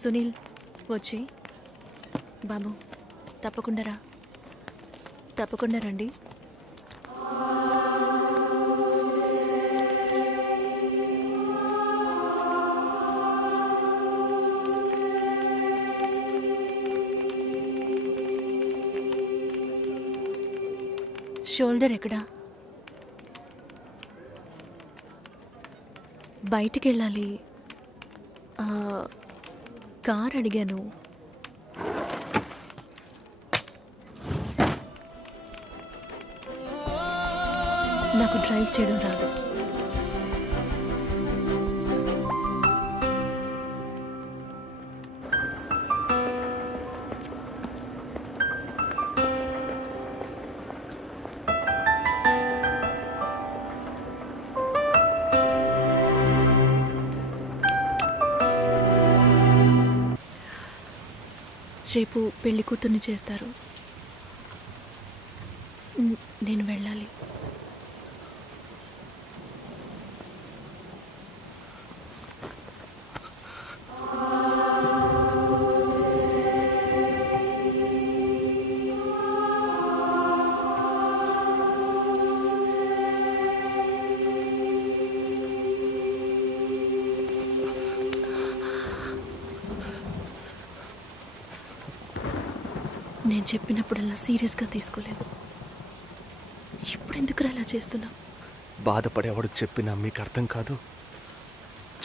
సునీల్ వచ్చి బాబు తప్పకుండా రా, తప్పకుండా రండి. షోల్డర్ ఎక్కడా? బయటికి వెళ్ళాలి. కార్ అడిగాను. నాకు డ్రైవ్ చేయడం రాదు. రేపు పెళ్లి కూతుర్ని చేస్తారు. నేను వెళ్ళాలి. నేను చెప్పినప్పుడల్లా సీరియస్గా తీసుకోలేదు. ఇప్పుడు ఎందుకు అలా చేస్తున్నా? బాధపడేవాడు చెప్పినా మీకు అర్థం కాదు,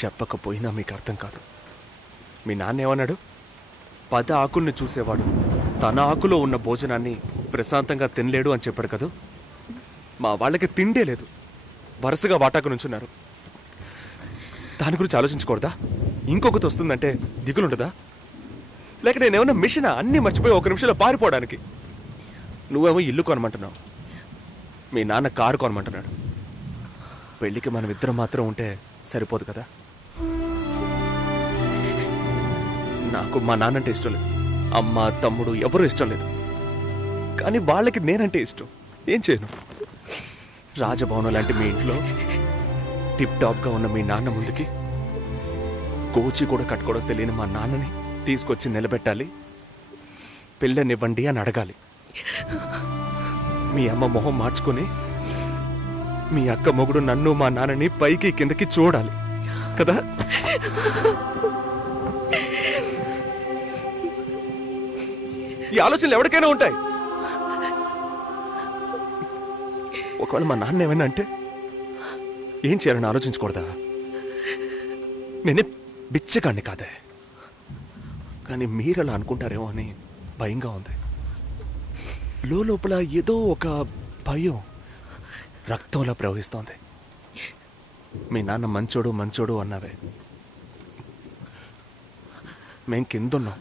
చెప్పకపోయినా మీకు అర్థం కాదు. మీ నాన్న ఏమన్నాడు? 10 ఆకుల్ని చూసేవాడు తన ఆకులో ఉన్న భోజనాన్ని ప్రశాంతంగా తినలేడు అని చెప్పాడు కదా. మా వాళ్ళకి తిండే లేదు, వరుసగా వాటాకు నుంచున్నారు. దాని గురించి ఆలోచించకూడదా? ఇంకొకటి వస్తుందంటే దిగులుండదా? లేక నేనేమన్నా మిషనా అన్నీ మర్చిపోయి 1 నిమిషంలో పారిపోవడానికి? నువ్వేమో ఇల్లు కొనమంటున్నావు, మీ నాన్న కారు కొనమంటున్నాడు. పెళ్ళికి మనం ఇద్దరం మాత్రం ఉంటే సరిపోదు కదా. నాకు మా నాన్నంటే ఇష్టం లేదు, అమ్మ తమ్ముడు ఎవరూ ఇష్టం లేదు. కానీ వాళ్ళకి నేనంటే ఇష్టం. ఏం చేయను? రాజభవనం లాంటి మీ ఇంట్లో టిప్ టాప్గా ఉన్న మీ నాన్న ముందుకి కోచి కూడా కట్టుకోవడం తెలియని మా నాన్నని తీసుకొచ్చి నిలబెట్టాలి. పిల్లనివ్వండి అని అడగాలి. మీ అమ్మ మొహం మార్చుకొని మీ అక్క మొగుడు నన్ను మా నాన్నని పైకి కిందకి చూడాలి కదా. ఈ ఆలోచనలు ఎవరికైనా ఉంటాయి. ఒకవేళ మా నాన్న ఏమైనా అంటే ఏం చేయాలని ఆలోచించకూడదా? నేనే బిచ్చగాడిని కాదే, కానీ మీరు అలా అనుకుంటారేమో అని భయంగా ఉంది. లోపల ఏదో ఒక భయం రక్తంలా ప్రవహిస్తోంది. మీ నాన్న మంచోడు మంచోడు అన్నావే, మేం కిందున్నాం,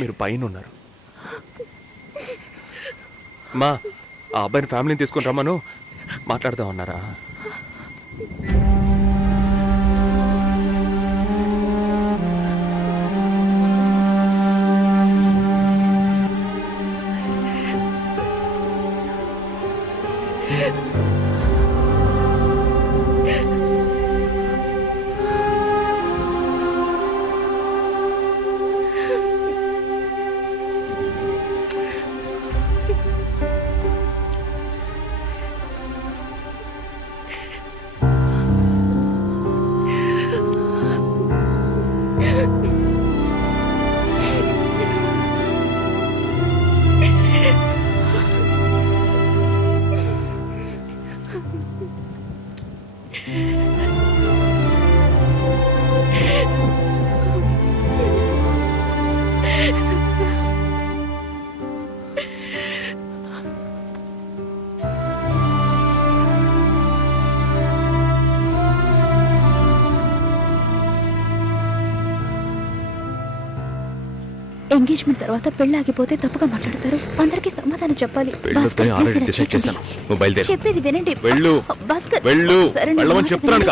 మీరు పైన ఉన్నారు. మా ఆ అబ్బాయిని ఫ్యామిలీని తీసుకుని రమ్మను, మాట్లాడదాం అన్నారా? ఎంగేజ్మెంట్ తర్వాత పెళ్లి ఆగిపోతే తప్పుగా మాట్లాడతారు. అందరికీ సమాధానం చెప్పాలి. చెప్పేది వినండి భాస్కర్. చెప్తాను.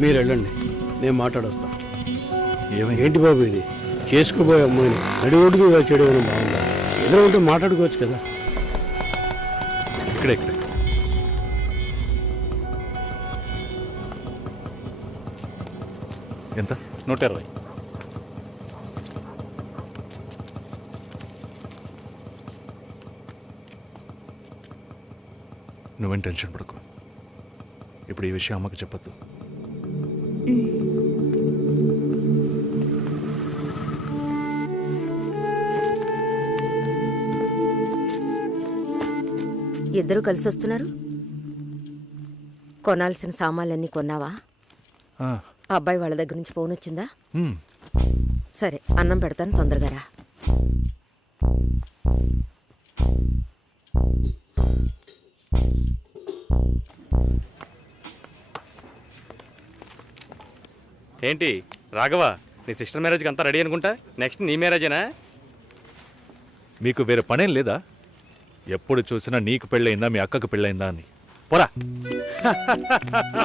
మీరు వెళ్ళండి, నేను మాట్లాడొస్తాను. ఏమైంది? ఏంటి బాబు ఇది? చేసుకోబోయే అమ్మాయిని నడి రోడ్డు మీద చేయడం బాగుందా? ఎదురు ఉంటే మాట్లాడుకోవచ్చు కదా. ఇక్కడే ఇక్కడే. ఎంత? 120. నువ్వేం టెన్షన్ పడకు. ఇప్పుడు ఈ విషయం అమ్మకి చెప్పొద్దు. ఇద్దరు కలిసి వస్తున్నారు. కొనాల్సిన సామాన్లన్నీ కొన్నావా? ఆ, ఆ అబ్బాయి వాళ్ళ దగ్గర నుంచి ఫోన్ వచ్చిందా? ఉమ్. సరే, అన్నం పెడతాను, తొందరగా రా. ఏంటి రాఘవ, నీ సిస్టర్ మ్యారేజ్కి అంతా రెడీ అనుకుంటా. నెక్స్ట్ నీ మ్యారేజేనా? మీకు వేరే పనేం లేదా? ఎప్పుడు చూసినా నీకు పెళ్ళయిందా, మీ అక్కకు పెళ్ళయిందా అని. పోరా.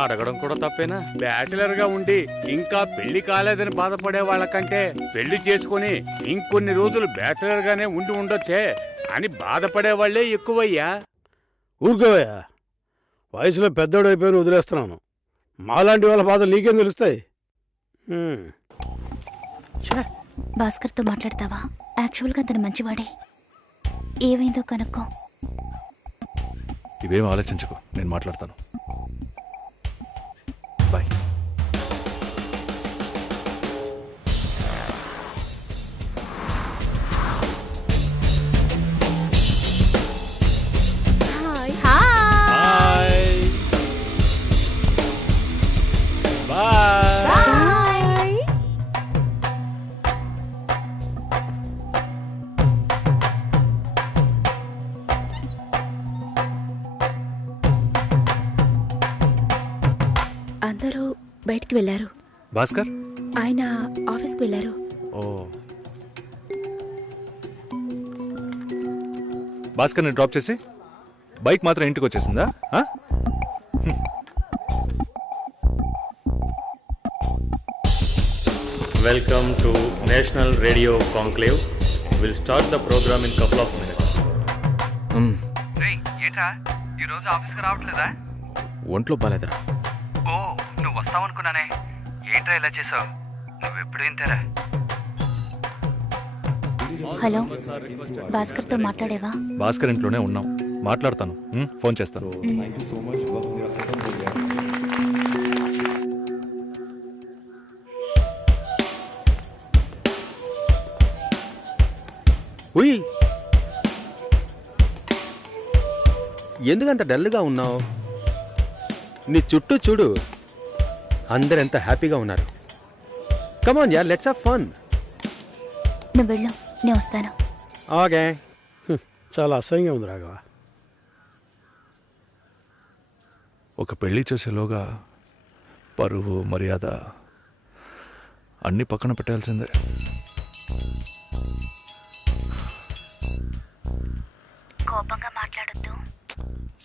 అడగడం కూడా తప్పేనా? బ్యాచిలర్ గా ఉండి ఇంకా పెళ్లి కాలేదని బాధపడే వాళ్ళకంటే పెళ్లి చేసుకుని ఇంకొన్ని రోజులు బ్యాచిలర్ గానే ఉండి ఉండొచ్చే అని బాధపడే వాళ్లే ఎక్కువయ్యా. ఊరుకోవయ్యా, వయసులో పెద్దోడు అయిపోయి వదిలేస్తున్నాను. మాలాంటి వాళ్ళ బాధలు నీకేం తెలుస్తాయి? భాస్కర్తో మాట్లాడతావా? యాక్చువల్గా అతను మంచివాడే. ఏమైందో కనుక్కో. ఇవేం ఆలోచించుకో, నేను మాట్లాడతాను. బాయ్. అందరూ బయటికి వెళ్ళారు. భాస్కర్? ఆయన ఆఫీస్కి వెళ్ళారు. ఓ, భాస్కర్ని డ్రాప్ చేసి బైక్ మాత్రం ఇంటికి వచ్చేసిందా? Welcome to national radio conclave. Will start the program in couple of minutes. ఏంట్రా ఈరోజు ఆఫీస్కి రావట్లేదా? ఒంట్లో బాలేదురా. ఓ, నువ్వు వస్తావనుకున్నానే. ఏంట్రా ఇలా చేసావు? నువ్వెప్పుడు ఇంతేరా? హలో, భాస్కర్తో మాట్లాడేవా? భాస్కర్ ఇంట్లోనే ఉన్నాం, మాట్లాడతాను. ఫోన్ చేస్తాను. ఉయ్, ఎందుకంత డల్గా ఉన్నావు? నీ చుట్టూ చూడు, అందరెంత హ్యాపీగా ఉన్నారు. కమాన్ యార్, లెట్స్ హావ్ ఫన్. నువ్వు వెళ్ళు, నేను వస్తాను. ఓకే. చాలా అసహ్యంగా ఉంది రాఘవ. ఒక పెళ్లి చేసేలోగా పరువు మర్యాద అన్నీ పక్కన పెట్టాల్సిందే. కోపంగా మాట్లాడొద్దు.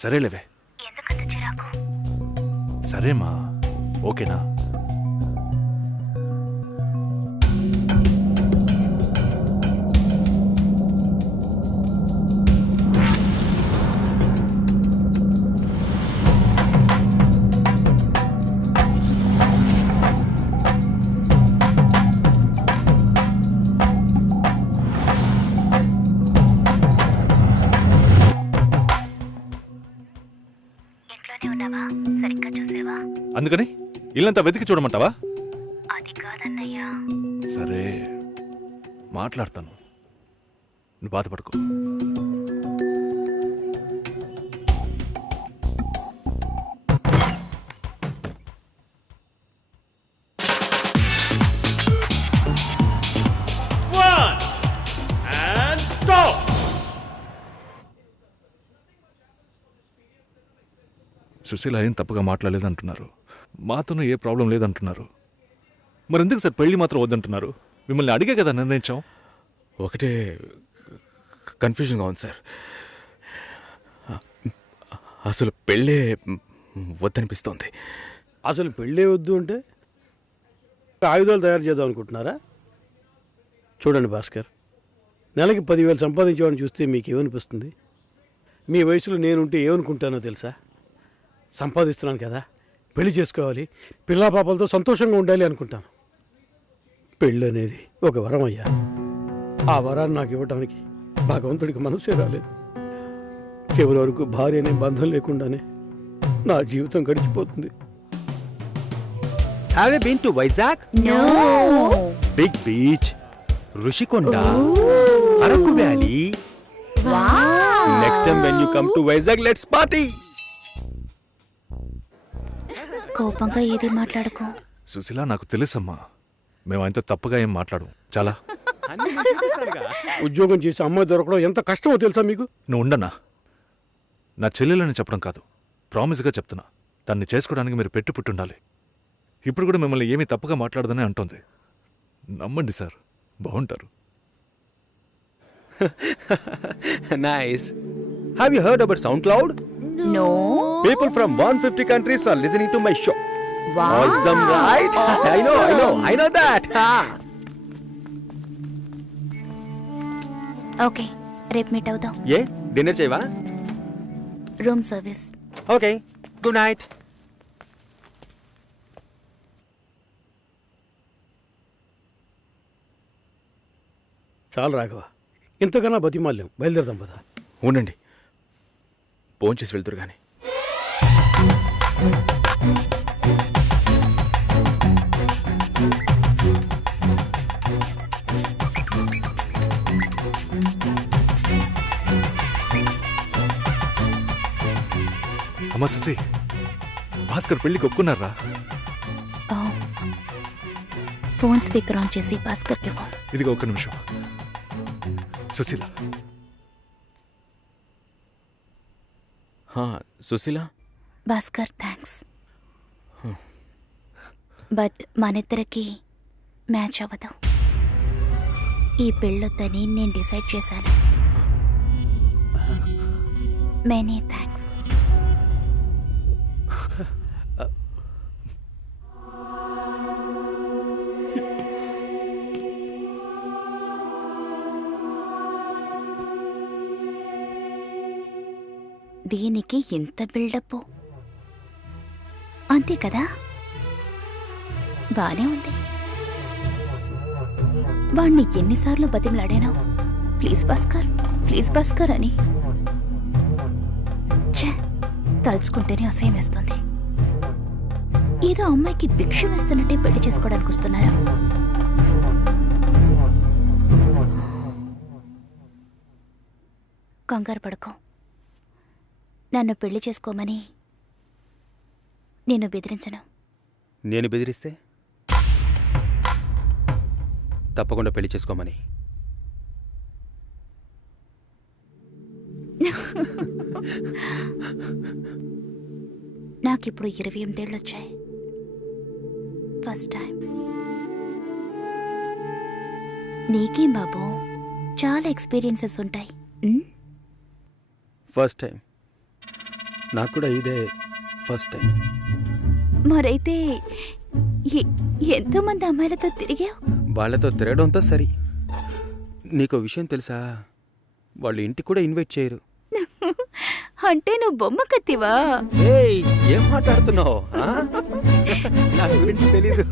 సరేలేవే. ఎందుకంత చిరాకు? సరేమా, ఓకేనా? అందుకని ఇల్లంతా వెతికి చూడమంటావా? అది కాదన్నయ్యా. సరే, మాట్లాడతాను, నువ్వు బాధపడుకో. సుశీల ఏం తప్పుగా మాట్లాడలేదంటున్నారు, మాతోనూ ఏ ప్రాబ్లం లేదంటున్నారు. మరెందుకు సార్ పెళ్లి మాత్రం వద్దంటున్నారు? మిమ్మల్ని అడిగే కదా నిర్ణయించాం. ఒకటే కన్ఫ్యూజన్గా ఉంది సార్. అసలు పెళ్ళే వద్దనిపిస్తోంది. అసలు పెళ్ళే వద్దు అంటే ఆయుధాలు తయారు చేద్దాం అనుకుంటున్నారా? చూడండి భాస్కర్, నెలకి 10,000 సంపాదించేవాడిని చూస్తే మీకేమనిపిస్తుంది? మీ వయసులో నేనుంటే ఏమనుకుంటానో తెలుసా? సంపాదిస్తున్నాను కదా, పెళ్లి చేసుకోవాలి, పిల్లా పాపలతో సంతోషంగా ఉండాలి అనుకుంటాను. పెళ్ళి అనేది ఒక వరం అయ్యా. ఆ వరాన్ని నాకు ఇవ్వడానికి భగవంతుడికి మనసే రాలేదు. చివరి వరకు భార్య అనే బంధం లేకుండానే నా జీవితం గడిచిపోతుంది. Have you been to Vizag? No. Big beach, Rushikonda, Araku Valley. Wow. Next time when you come to Vizag, let's party. కోపంగా ఏది మాట్లాడుకో. సుశీల, నాకు తెలుసమ్మా, మేము ఆయనతో తప్పుగా ఏం మాట్లాడము. చాలా ఉద్యోగం చేసి అమ్మాయి దొరకడం ఎంత కష్టమో తెలుసా మీకు? నువ్వు ఉండనా? నా చెల్లెలని చెప్పడం కాదు, ప్రామిస్గా చెప్తున్నా, తన్ని చేసుకోవడానికి మీరు పుట్టుండాలి. ఇప్పుడు కూడా మిమ్మల్ని ఏమీ తప్పుగా మాట్లాడదని అంటుంది. నమ్మండి సార్, బాగుంటారు. Nice. Have you heard about SoundCloud? No. People from 150 countries are listening to my show. Wow. Awesome, right? I know that. Okay, రేపు మీట్ అవుదాం. ఏ డిన్నర్ చేయవా? Room service. Okay, good night. చాలు రాఘవ, ఇంతకన్నా బతిమాల్యం. బయలుదేరదాం పదా. ఉండండి, భోంచేసి వెళ్తురు కానీ. అమ్మా సుశీ, భాస్కర్ పెళ్ళికి ఒప్పుకున్నారా? ఫోన్ స్పీకర్ ఆన్ చేసి భాస్కర్కి ఫోన్. ఇదిగో ఒక్క నిమిషం. సుశీల. సుశీల. భాస్కర్, థ్యాంక్స్. బట్ మనిద్దరికి మ్యాచ్ అవ్వదు. ఈ పెళ్ళొద్దని నేను డిసైడ్ చేశాను. Many thanks. దీనికి ఇంత బిల్డప్ అంతే కదా? బానే ఉంది. వాణ్ణి ఎన్నిసార్లు బతిమలాడాను, ప్లీజ్ భాస్కర్, ప్లీజ్ భాస్కర్ అని. ఛే, తలుచుకుంటేనే అసహ్యం వేస్తుంది. ఏదో అమ్మాయికి భిక్ష వేస్తున్నట్టే పెళ్లి చేసుకోవడానికి వస్తున్నారు. కంగారు పడుకో. నన్ను పెళ్లి చేసుకోమని నేను బెదిరించను. నేను బెదిరిస్తే తప్పకుండా పెళ్లి చేసుకోమని. నాకిప్పుడు 28 ఏళ్ళు వచ్చాయి. First time. నీకేం బాబు, చాలా ఎక్స్పీరియన్సెస్ ఉంటాయి. First time. నాకు కూడా ఇదే ఫస్ట్ టైం. మరైతే ఎంతోమంది అమ్మాయిలతో తిరిగావు? వాళ్ళతో తిరగడంతో సరి. నీకో విషయం తెలుసా? వాళ్ళు ఇంటికి కూడా ఇన్వైట్ చేయరు. అంటే నువ్వు బొమ్మ కత్తివా? ఏం మాట్లాడుతున్నావు? నా గురించి తెలీదు.